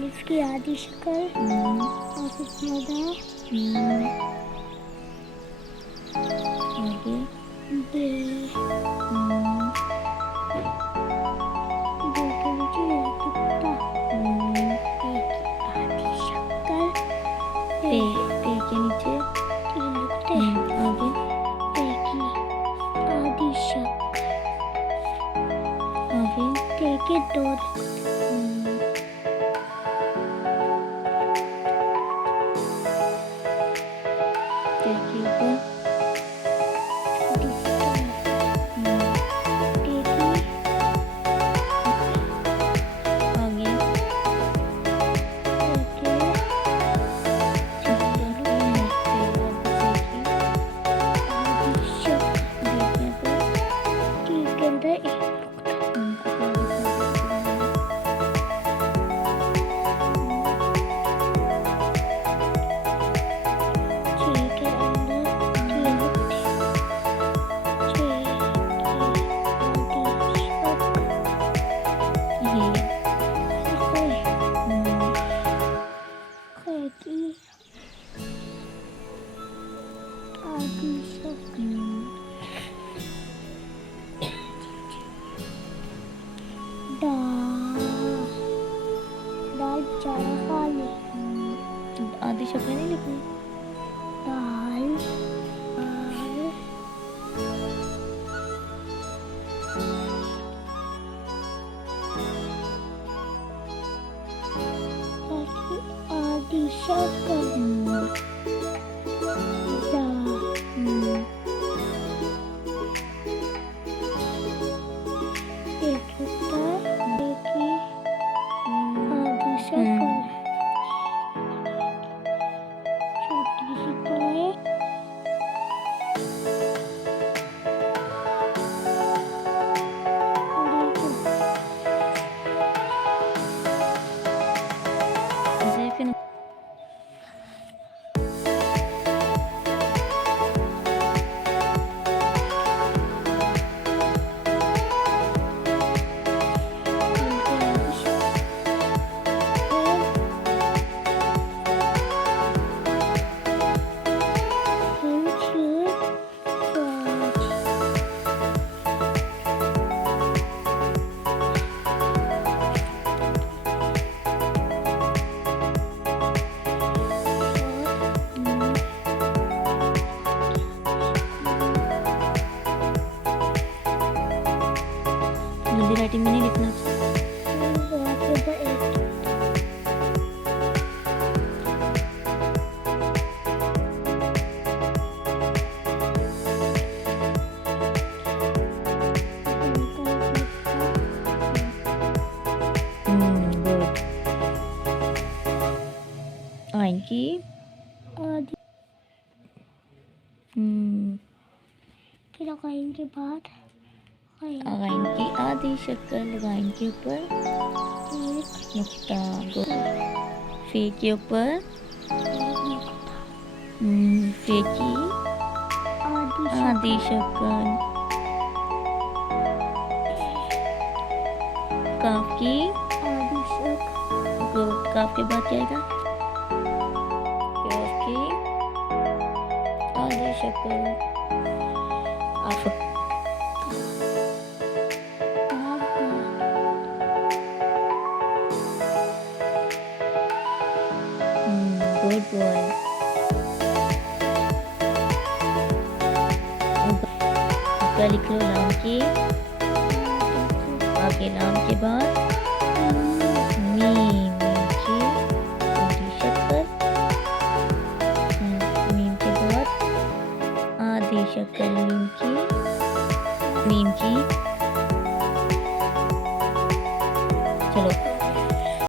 अलिफ की आधी शक्ल और फिर मदा आगे बे बे के नीचे ये कुत्ता ए की आधी शक्ल पे पे के नीचे तीन नुक्ते आगे पे की आधी शक्ल आगे ते के दो नुक्ते ते के ऊपर आगे दाल बेचारा खा ले आधी शक्ल नहीं लिखनी दाल दाल आधी शक्ल जल्दी राइटिंग में नहीं लिखना गुड आइन की आधी फिर आइन के बाद आइन की आधी शक्ल आइन के ऊपर एक नुक्ता फे के ऊपर फे की आधी शक्ल काफ की आधी शक्ल काफ के बाद क्या आएगा काफ की आधी शक्ल गुड बॉय क्या लिख लो लाम की आगे लाम के बाद मीम की आधी शक्ल मीम के बाद आधी शक्ल मीम की